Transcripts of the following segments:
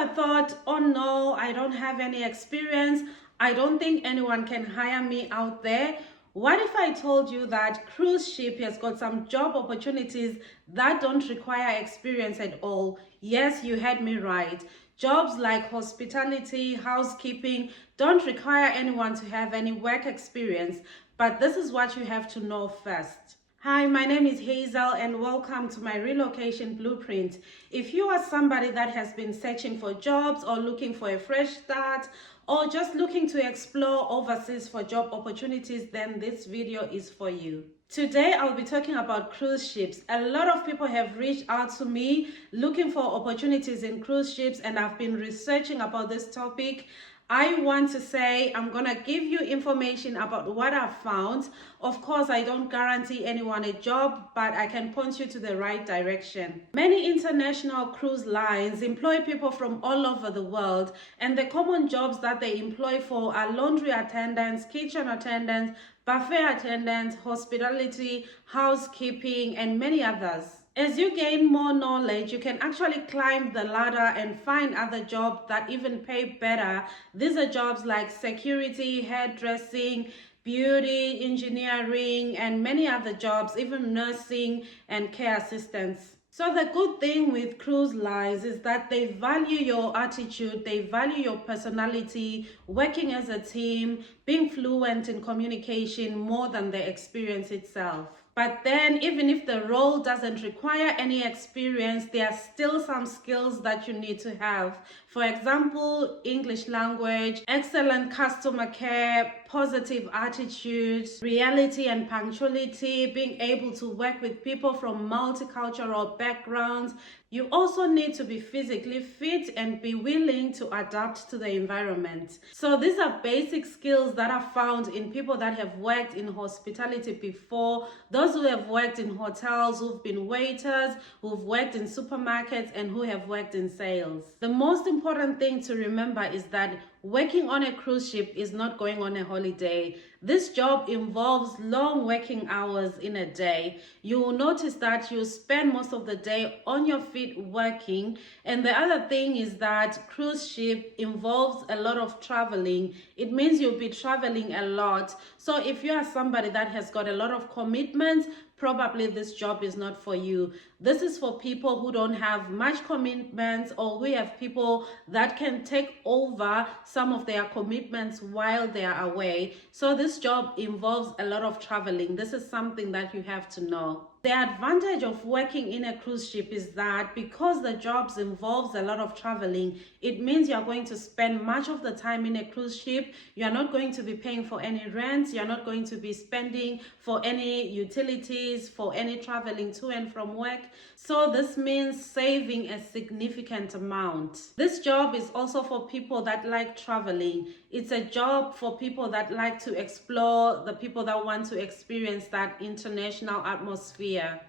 I thought, oh no, I don't have any experience, I don't think anyone can hire me out there, what if I told you that cruise ship has got some job opportunities that don't require experience at all? Yes, you heard me right. Jobs like hospitality, housekeeping don't require anyone to have any work experience, but this is what you have to know first. Hi, my name is Hazel and welcome to my relocation blueprint. If you are somebody that has been searching for jobs or looking for a fresh start or just looking to explore overseas for job opportunities, then this video is for you. Today, I'll be talking about cruise ships. A lot of people have reached out to me looking for opportunities in cruise ships, and I've been researching about this topic. I want to say I'm gonna give you information about what I've found. Of course, I don't guarantee anyone a job, but I can point you to the right direction. Many international cruise lines employ people from all over the world, and the common jobs that they employ for are laundry attendants, kitchen attendants, buffet attendants, hospitality, housekeeping, and many others. As you gain more knowledge, you can actually climb the ladder and find other jobs that even pay better. These are jobs like security, hairdressing, beauty, engineering, and many other jobs, even nursing and care assistants. So the good thing with cruise lines is that they value your attitude, they value your personality, working as a team, being fluent in communication more than the experience itself. But then, even if the role doesn't require any experience, there are still some skills that you need to have. For example, English language, excellent customer care, positive attitude, reality and punctuality, being able to work with people from multicultural backgrounds. You also need to be physically fit and be willing to adapt to the environment. So these are basic skills that are found in people that have worked in hospitality before, those who have worked in hotels, who've been waiters, who've worked in supermarkets, and who have worked in sales. The most important thing to remember is that working on a cruise ship is not going on a holiday. This job involves long working hours in a day. You will notice that you spend most of the day on your feet working. And the other thing is that cruise ship involves a lot of traveling. It means you'll be traveling a lot. So if you are somebody that has got a lot of commitments, probably this job is not for you. This is for people who don't have much commitments, or we have people that can take over some of their commitments while they are away. So this job involves a lot of traveling. This is something that you have to know. The advantage of working in a cruise ship is that because the jobs involves a lot of traveling, it means you're going to spend much of the time in a cruise ship. You're not going to be paying for any rent. You're not going to be spending for any utilities, for any traveling to and from work. So this means saving a significant amount. This job is also for people that like traveling. It's a job for people that like to explore, the people that want to experience that international atmosphere.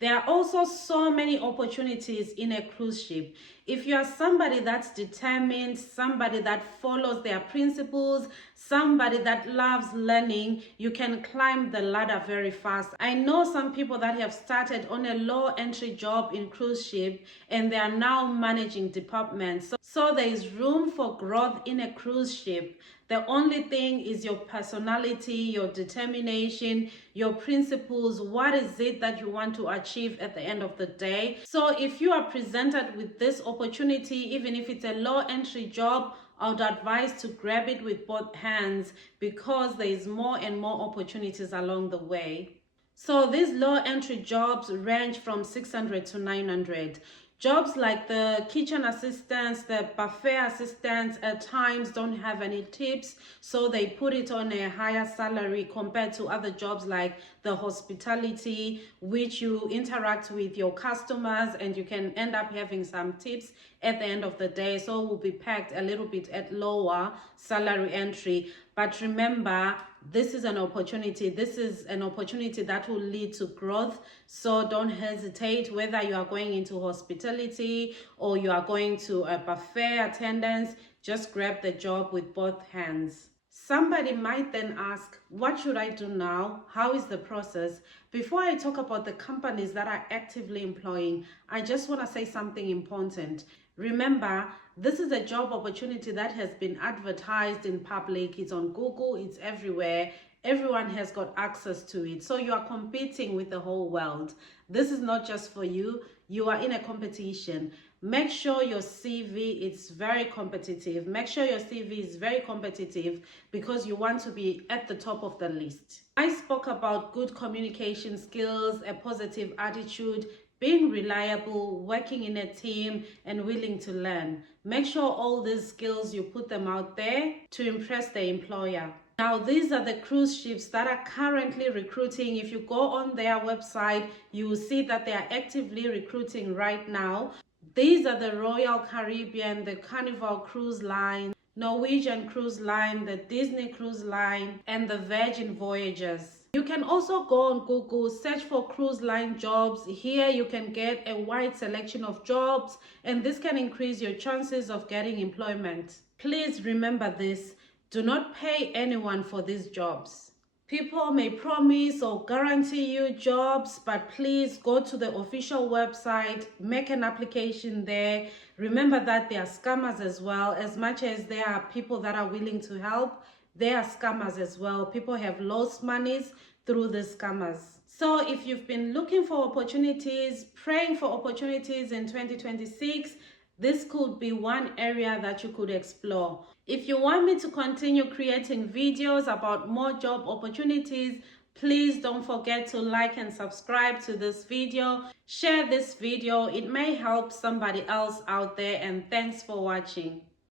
There are also so many opportunities in a cruise ship. If you are somebody that's determined, somebody that follows their principles, somebody that loves learning, you can climb the ladder very fast. I know some people that have started on a low entry job in cruise ship and they are now managing departments. So there is room for growth in a cruise ship. The only thing is your personality, your determination, your principles. What is it that you want to achieve at the end of the day? So if you are presented with this opportunity, even if it's a low entry job, I would advise to grab it with both hands because there is more and more opportunities along the way. So these low entry jobs range from 600 to 900. Jobs like the kitchen assistants, the buffet assistants at times don't have any tips, so they put it on a higher salary compared to other jobs like the hospitality, which you interact with your customers and you can end up having some tips at the end of the day. So it will be packed a little bit at lower salary entry. But remember, this is an opportunity. This is an opportunity that will lead to growth. So don't hesitate, whether you are going into hospitality or you are going to a buffet attendance, just grab the job with both hands. Somebody might then ask, what should I do now? How is the process? Before I talk about the companies that are actively employing, I just want to say something important. Remember, this is a job opportunity that has been advertised in public. It's on Google, it's everywhere. Everyone has got access to it. So you are competing with the whole world. This is not just for you. You are in a competition. Make sure your CV is very competitive. Make sure your CV is very competitive because you want to be at the top of the list. I spoke about good communication skills, a positive attitude, being reliable, working in a team, and willing to learn. Make sure all these skills, you put them out there to impress the employer. Now, these are the cruise ships that are currently recruiting. If you go on their website, you will see that they are actively recruiting right now. These are the Royal Caribbean, the Carnival Cruise Line, Norwegian Cruise Line, the Disney Cruise Line, and the Virgin Voyages. You can also go on Google, search for cruise line jobs. Here you can get a wide selection of jobs, and this can increase your chances of getting employment. Please remember this. Do not pay anyone for these jobs. People may promise or guarantee you jobs, but please go to the official website, make an application there. Remember that there are scammers as well. As much as there are people that are willing to help, there are scammers as well. People have lost monies through the scammers. So if you've been looking for opportunities, praying for opportunities in 2026, this could be one area that you could explore. If you want me to continue creating videos about more job opportunities, please don't forget to like and subscribe to this video. Share this video. It may help somebody else out there, and thanks for watching.